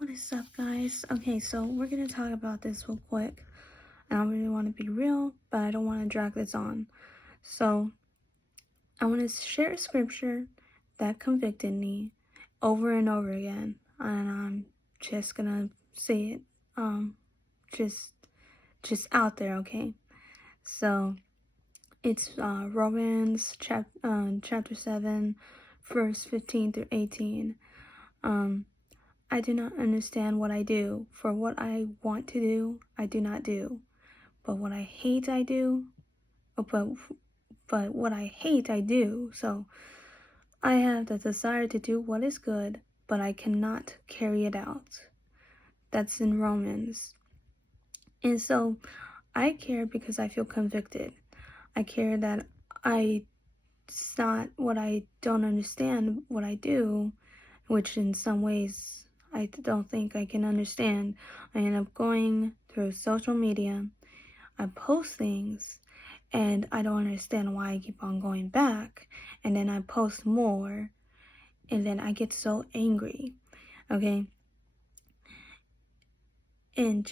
What is up, guys? Okay, so we're gonna talk about this real quick. I don't really want to be real, but I don't want to drag this on. So, I want to share a scripture that convicted me over and over again, and I'm just gonna say it, just out there, okay? So, it's Romans chapter 7, verse 15 through 18. I do not understand what I do, for what I want to do, I do not do. But what I hate, I do. But what I hate, I do. So I have the desire to do what is good, but I cannot carry it out. That's in Romans. And so I care because I feel convicted. I care that it's not what I don't understand what I do, which in some ways I don't think I can understand. I end up going through social media. I post things and I don't understand why I keep on going back. And then I post more and then I get so angry. Okay? And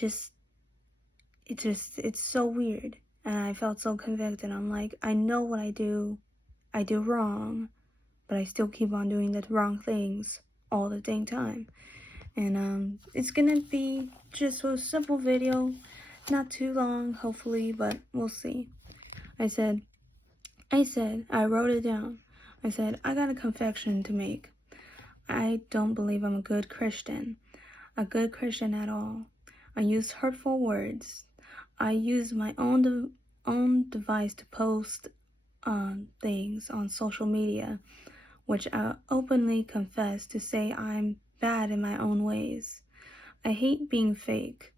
it's so weird. And I felt so convicted. I'm like, I know what I do wrong, but I still keep on doing the wrong things all the dang time. And it's gonna be just a simple video, not too long, hopefully, but we'll see. I wrote it down. I said, I got a confession to make. I don't believe I'm a good Christian at all. I use hurtful words. I use my own device to post things on social media, which I openly confess to say I'm bad in my own ways. I hate being fake,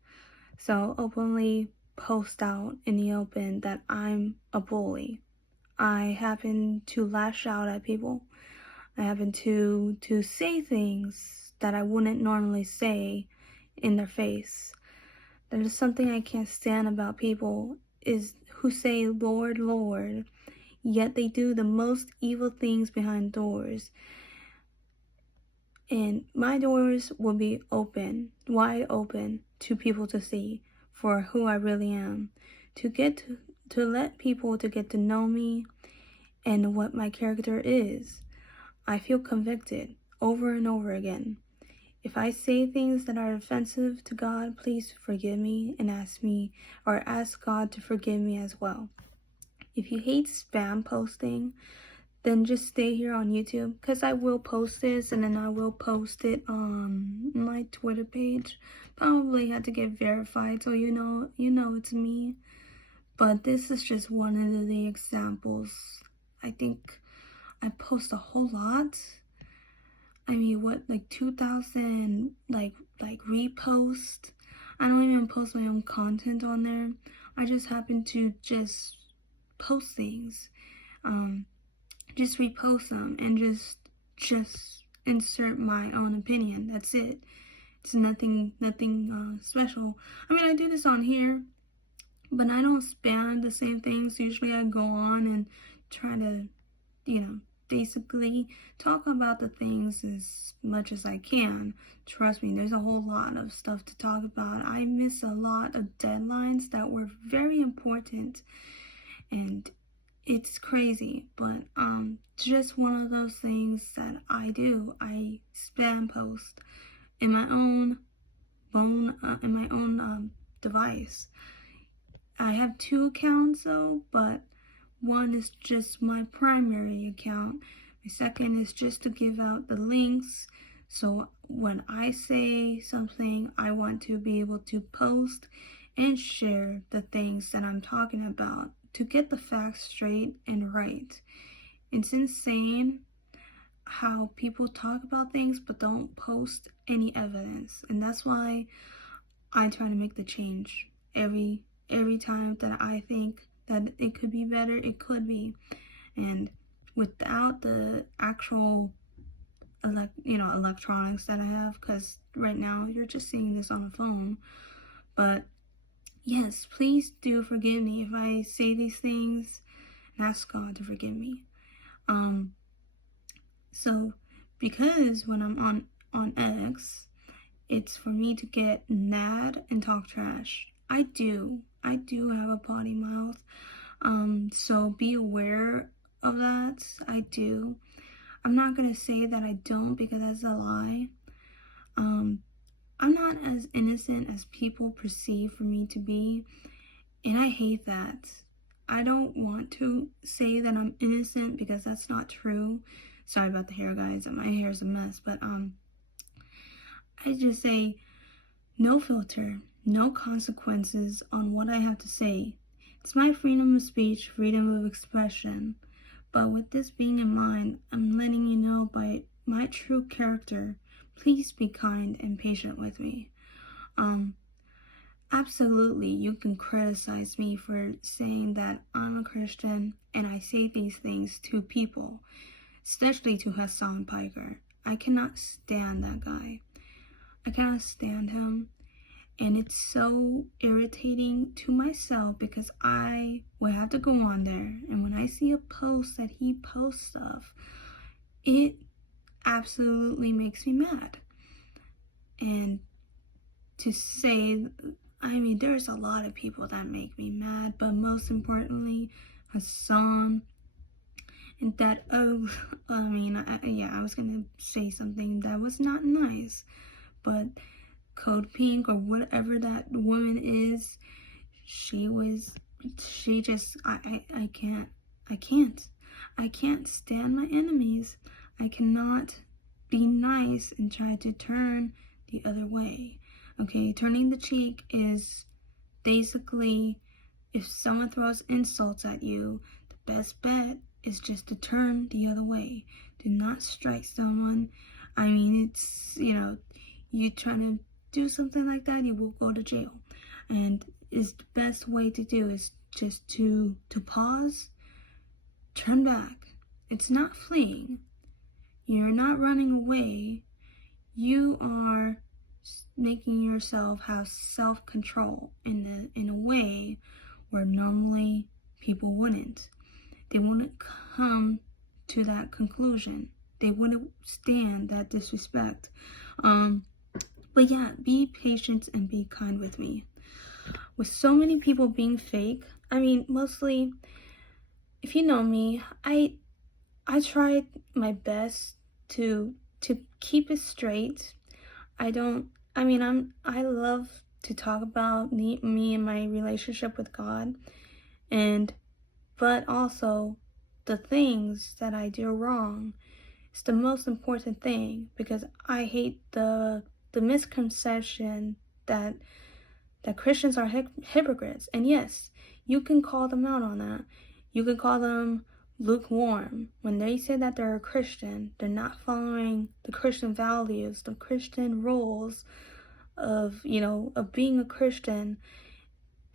so openly post out in the open that I'm a bully. I happen to lash out at people. I happen to say things that I wouldn't normally say in their face. That is something I can't stand about people is who say Lord, Lord, yet they do the most evil things behind doors. And my doors will be open, wide open to people to see for who I really am, to let people to get to know me and what my character is. I feel convicted over and over again. If I say things that are offensive to God, please forgive me and ask God to forgive me as well. If you hate spam posting, then just stay here on YouTube, because I will post this and then I will post it on my Twitter page. Probably had to get verified so you know it's me. But this is just one of the examples. I think I post a whole lot. I mean, what, like 2,000 like repost. I don't even post my own content on there. I just happen to just post things. Just repost them and just insert my own opinion. That's it. It's nothing special. I mean, I do this on here, but I don't spam the same things. Usually I go on and try to, basically talk about the things as much as I can. Trust me, there's a whole lot of stuff to talk about. I miss a lot of deadlines that were very important, and it's crazy, but just one of those things that I do. I spam post in my own device. I have 2 accounts though, but one is just my primary account. My second is just to give out the links. So when I say something, I want to be able to post and share the things that I'm talking about to get the facts straight and right. It's insane how people talk about things but don't post any evidence. And that's why I try to make the change every time that I think that it could be better, it could be. And without the actual electronics that I have, because right now you're just seeing this on a phone. But yes, please do forgive me if I say these things, and ask God to forgive me. So because when I'm on X, it's for me to get mad and talk trash. I do have a potty mouth. So be aware of that. I do. I'm not gonna say that I don't, because that's a lie. I'm not as innocent as people perceive for me to be, and I hate that. I don't want to say that I'm innocent, because that's not true. Sorry about the hair, guys. My hair is a mess, but I just say no filter, no consequences on what I have to say. It's my freedom of speech, freedom of expression. But with this being in mind, I'm letting you know by my true character, please be kind and patient with me. Absolutely, you can criticize me for saying that I'm a Christian and I say these things to people, especially to Hassan Piker. I cannot stand that guy. I cannot stand him. And it's so irritating to myself, because I would have to go on there, and when I see a post that he posts stuff, it absolutely makes me mad. And to say, I mean, there's a lot of people that make me mad, but most importantly, Hassan. And that, I was gonna say something that was not nice, but Code Pink, or whatever that woman is, I can't stand my enemies. I cannot be nice and try to turn the other way. Okay, turning the cheek is basically, if someone throws insults at you, the best bet is just to turn the other way. Do not strike someone. I mean, it's, you trying to do something like that, you will go to jail. And is the best way to do is just to pause, turn back. It's not fleeing. You're not running away. You are making yourself have self-control in a way where normally people wouldn't. They wouldn't come to that conclusion. They wouldn't stand that disrespect. But yeah, be patient and be kind with me. With so many people being fake, I mean, mostly, if you know me, I tried my best to keep it straight. I love to talk about me and my relationship with God, but also the things that I do wrong is the most important thing, because I hate the misconception that Christians are hypocrites. And yes, you can call them out on that. You can call them lukewarm. When they say that they're a Christian, they're not following the Christian values, the Christian rules of being a Christian.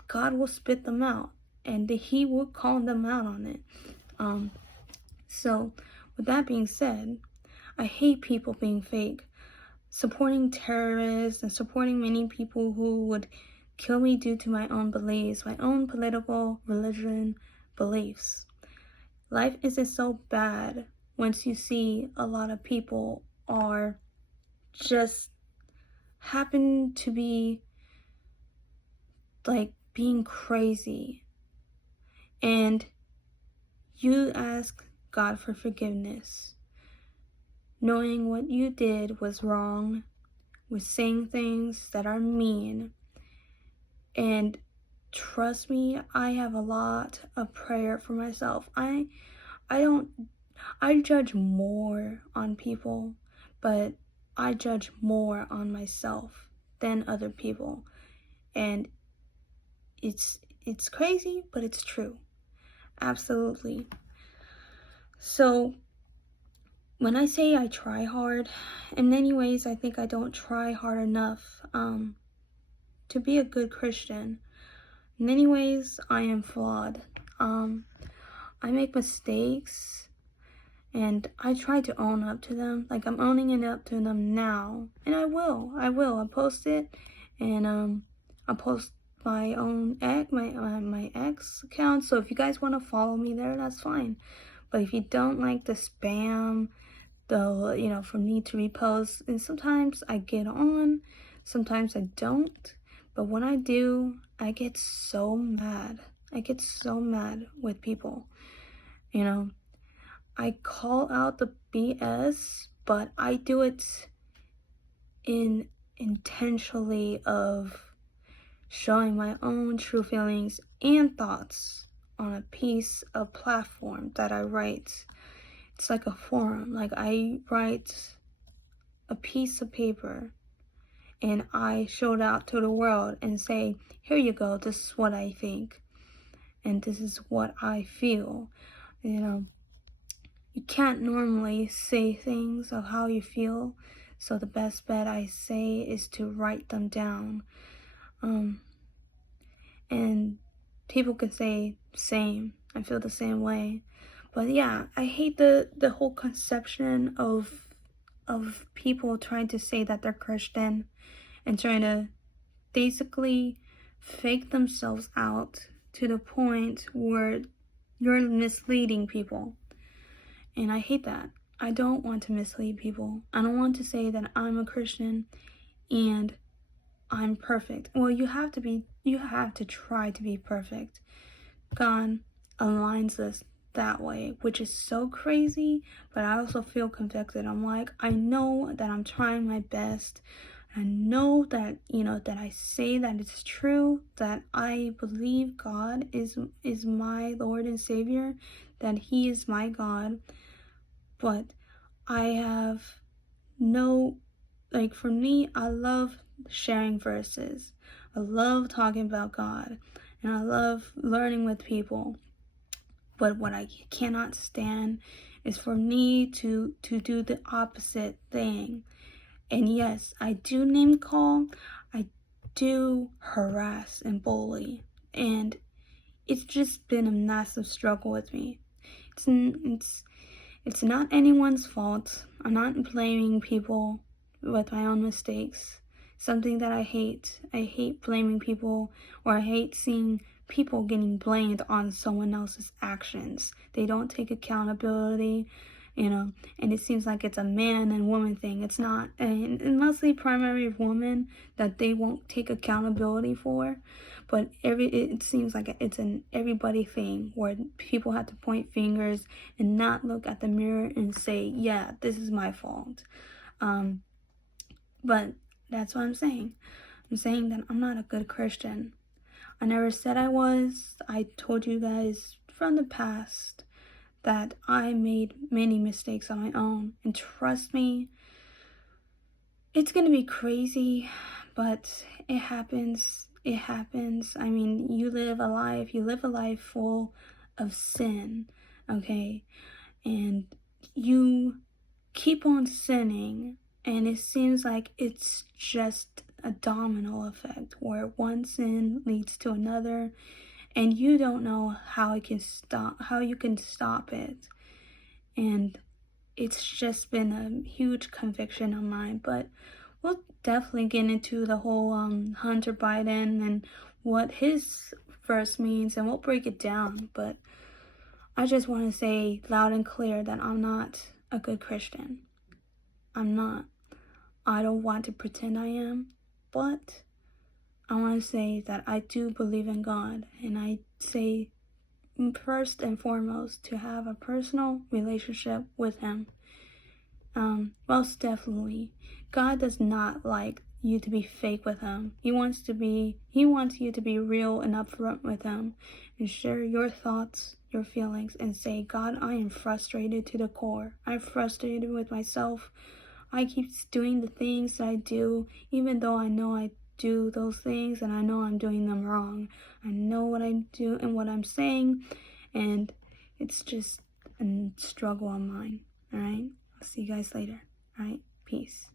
God will spit them out, and he will call them out on it. So with that being said, I hate people being fake, supporting terrorists, and supporting many people who would kill me due to my own beliefs, my own political, religion beliefs. Life isn't so bad once you see a lot of people are just happen to be like being crazy, and you ask God for forgiveness, knowing what you did was wrong, with saying things that are mean. And trust me, I have a lot of prayer for myself. I judge more on people, but I judge more on myself than other people. And it's crazy, but it's true. Absolutely. So when I say I try hard, in many ways I think I don't try hard enough to be a good Christian. In many ways I am flawed. I make mistakes, and I try to own up to them. Like, I'm owning it up to them now, and I will. I'll post it, and I'll post my own my ex account. So if you guys want to follow me there, that's fine. But if you don't like the spam, for me to repost, and sometimes I get on, Sometimes I don't, but when I do, I get so mad. I get so mad with people. You know, I call out the BS, but I do it in intentionally of showing my own true feelings and thoughts on a piece of platform that I write. It's like a forum. Like I write a piece of paper and I show it out to the world and say, here you go, this is what I think and this is what I feel. You know, you can't normally say things of how you feel, so the best bet I say is to write them down. And people can say same, I feel the same way. But yeah, I hate the whole conception of people trying to say that they're Christian and trying to basically fake themselves out to the point where you're misleading people. And I hate that. I don't want to mislead people. I don't want to say that I'm a Christian and I'm perfect. Well, you have to try to be perfect. God aligns us that way, which is so crazy, but I also feel convicted. I'm like, I know that I'm trying my best. I know that, that I say that it's true, that I believe God is my Lord and Savior, that He is my God, but I have no, like for me, I love sharing verses. I love talking about God, and I love learning with people. But what I cannot stand is for me to do the opposite thing. And yes, I do name call, I do harass and bully, and it's just been a massive struggle with me. It's not anyone's fault. I'm not blaming people with my own mistakes. Something that I hate. I hate blaming people, or I hate seeing people getting blamed on someone else's actions. They don't take accountability, and it seems like it's a man and woman thing. It's not, and mostly primary women that they won't take accountability for, but it seems like it's an everybody thing where people have to point fingers and not look at the mirror and say, yeah, this is my fault. But that's what I'm saying. I'm saying that I'm not a good Christian. I never said I was. I told you guys from the past that I made many mistakes on my own. And trust me, it's gonna be crazy, but it happens. It happens. I mean, you live a life full of sin, okay? And you keep on sinning, and it seems like it's just a domino effect where one sin leads to another, and you don't know how you can stop it. And it's just been a huge conviction of mine. But we'll definitely get into the whole Hunter Biden and what his verse means, and we'll break it down. But I just want to say loud and clear that I'm not a good Christian. I'm not. I don't want to pretend I am, but I want to say that I do believe in God, and I say first and foremost to have a personal relationship with Him. Most definitely, God does not like you to be fake with Him. He wants you to be real and upfront with Him and share your thoughts, your feelings, and say, God, I am frustrated to the core. I'm frustrated with myself. I keep doing the things that I do, even though I know I do those things and I know I'm doing them wrong. I know what I do and what I'm saying, and it's just a struggle of mine. Alright? I'll see you guys later. Alright? Peace.